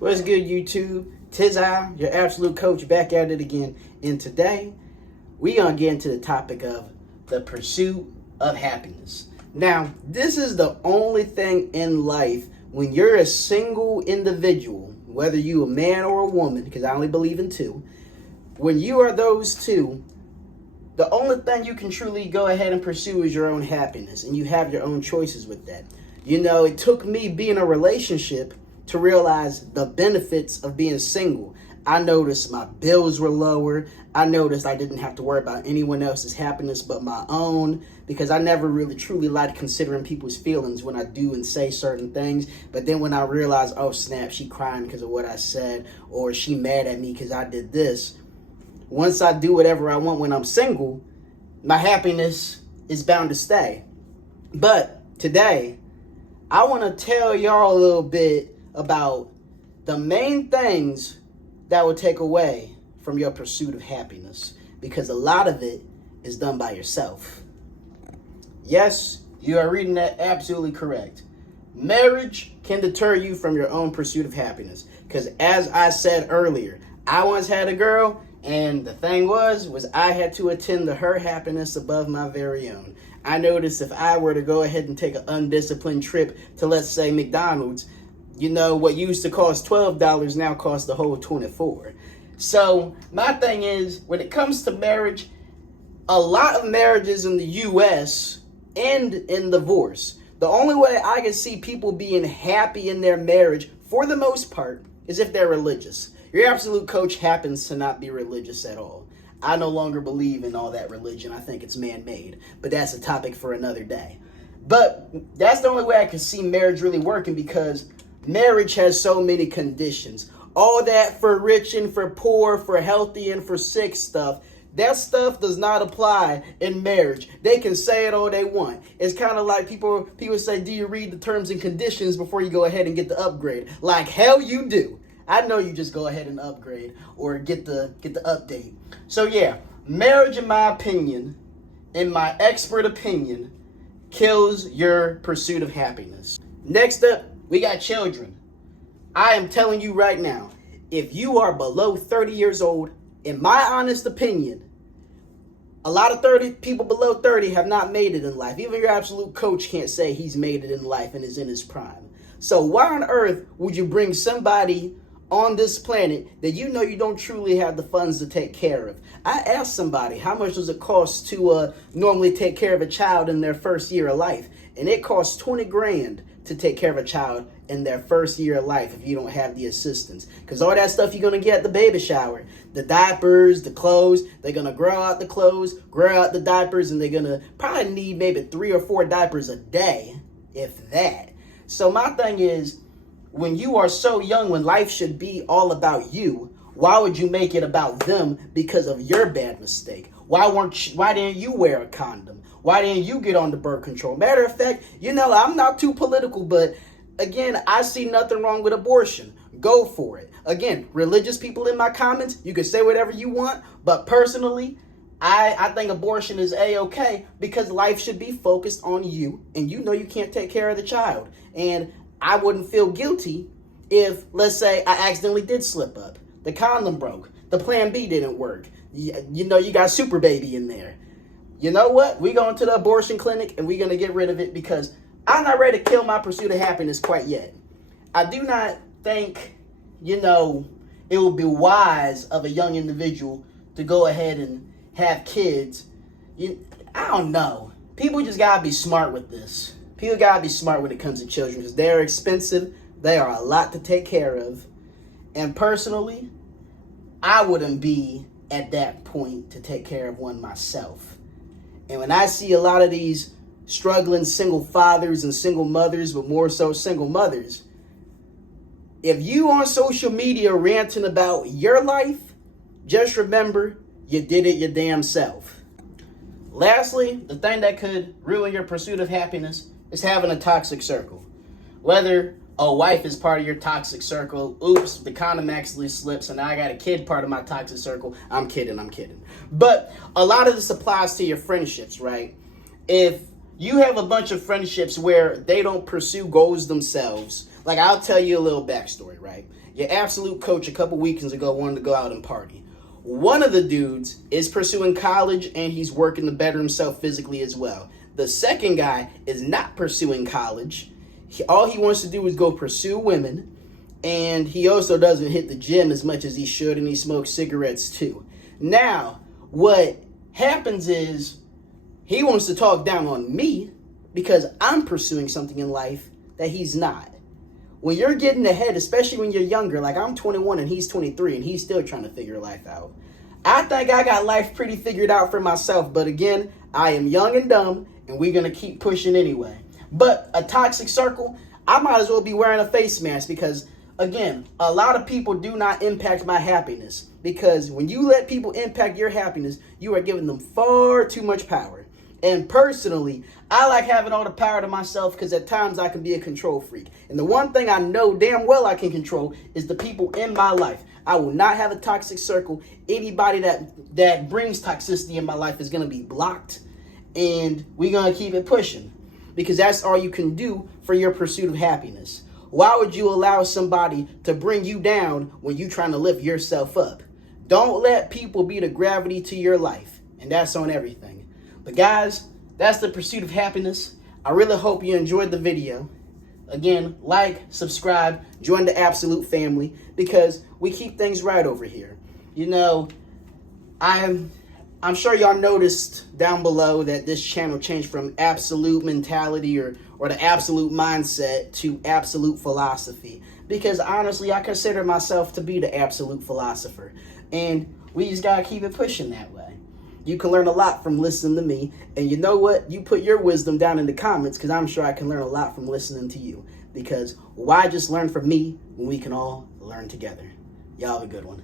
What's good, YouTube? Tis I, your absolute coach, back at it again. And today, we gonna get into the topic of the pursuit of happiness. Now, this is the only thing in life when you're a single individual, whether you a man or a woman, because I only believe in two. When you are those two, the only thing you can truly go ahead and pursue is your own happiness, and you have your own choices with that. You know, it took me being in a relationship to realize the benefits of being single. I noticed my bills were lower. I noticed I didn't have to worry about anyone else's happiness but my own, because I never really truly liked considering people's feelings when I do and say certain things. But then when I realized, oh snap, she crying because of what I said, or she mad at me because I did this. Once I do whatever I want when I'm single, my happiness is bound to stay. But today, I want to tell y'all a little bit about the main things that will take away from your pursuit of happiness, because a lot of it is done by yourself. Yes, you are reading that absolutely correct. Marriage can deter you from your own pursuit of happiness, because as I said earlier, I once had a girl, and the thing was I had to attend to her happiness above my very own. I noticed if I were to go ahead and take an undisciplined trip to, let's say, McDonald's, you know, what used to cost $12 now costs the whole $24. So my thing is, when it comes to marriage, a lot of marriages in the U.S. end in divorce. The only way I can see people being happy in their marriage, for the most part, is if they're religious. Your absolute coach happens to not be religious at all. I no longer believe in all that religion. I think it's man-made. But that's a topic for another day. But that's the only way I can see marriage really working, because marriage has so many conditions. All that for rich and for poor, for healthy and for sick stuff, that stuff does not apply in marriage. They can say it all they want. It's kind of like people say, do you read the terms and conditions before you go ahead and get the upgrade? Like hell you do. I know you just go ahead and upgrade or get the update. So yeah, marriage, in my opinion, in my expert opinion, kills your pursuit of happiness. Next up, we got children. I am telling you right now, if you are below 30 years old, in my honest opinion, a lot of people below 30 have not made it in life. Even your absolute coach can't say he's made it in life and is in his prime. So why on earth would you bring somebody on this planet that you know you don't truly have the funds to take care of? I asked somebody, how much does it cost to normally take care of a child in their first year of life? And it costs 20 grand to take care of a child in their first year of life if you don't have the assistance. Because all that stuff you're going to get at the baby shower, the diapers, the clothes, they're going to grow out the clothes, grow out the diapers, and they're going to probably need maybe 3 or 4 diapers a day, if that. So my thing is, when you are so young, when life should be all about you, why would you make it about them because of your bad mistake? Why didn't you wear a condom? Why didn't you get on the birth control? Matter of fact, you know, I'm not too political, but again, I see nothing wrong with abortion. Go for it. Again, religious people in my comments, you can say whatever you want, but personally, I think abortion is A-okay, because life should be focused on you, and you know you can't take care of the child. And I wouldn't feel guilty if, let's say, I accidentally did slip up. The condom broke. The plan B didn't work. You know, you got super baby in there. You know what? We going to the abortion clinic and we're going to get rid of it, because I'm not ready to kill my pursuit of happiness quite yet. I do not think, you know, it would be wise of a young individual to go ahead and have kids. I don't know. People just got to be smart with this. People got to be smart when it comes to children, because they're expensive. They are a lot to take care of. And personally, I wouldn't be at that point to take care of one myself. And when I see a lot of these struggling single fathers and single mothers, but more so single mothers, if you on social media ranting about your life, just remember you did it your damn self. Lastly, the thing that could ruin your pursuit of happiness is having a toxic circle. Whether a wife is part of your toxic circle, oops, the condom actually slips, and now I got a kid part of my toxic circle. I'm kidding. But a lot of this applies to your friendships, right? If you have a bunch of friendships where they don't pursue goals themselves, like I'll tell you a little backstory, right? your absolute coach a couple weekends ago wanted to go out and party. One of the dudes is pursuing college and he's working to better himself physically as well. The second guy is not pursuing college. All he wants to do is go pursue women. And he also doesn't hit the gym as much as he should, and he smokes cigarettes too. Now, what happens is he wants to talk down on me because I'm pursuing something in life that he's not. When you're getting ahead, especially when you're younger, like I'm 21 and he's 23 and he's still trying to figure life out. I think I got life pretty figured out for myself, but again, I am young and dumb and we're going to keep pushing anyway. But a toxic circle, I might as well be wearing a face mask because, again, a lot of people do not impact my happiness, because when you let people impact your happiness, you are giving them far too much power. And personally, I like having all the power to myself because at times I can be a control freak. And the one thing I know damn well I can control is the people in my life. I will not have a toxic circle. Anybody that brings toxicity in my life is going to be blocked, and we're going to keep it pushing because that's all you can do for your pursuit of happiness. Why would you allow somebody to bring you down when you're trying to lift yourself up? Don't let people be the gravity to your life, and that's on everything. But guys, that's the pursuit of happiness. I really hope you enjoyed the video. Again, like, subscribe, join the Absolute family because we keep things right over here. You know, I'm sure y'all noticed down below that this channel changed from absolute mentality or the absolute mindset to absolute philosophy. Because honestly, I consider myself to be the absolute philosopher. And we just gotta keep it pushing that way. You can learn a lot from listening to me. And you know what? You put your wisdom down in the comments because I'm sure I can learn a lot from listening to you. Because why just learn from me when we can all learn together? Y'all have a good one.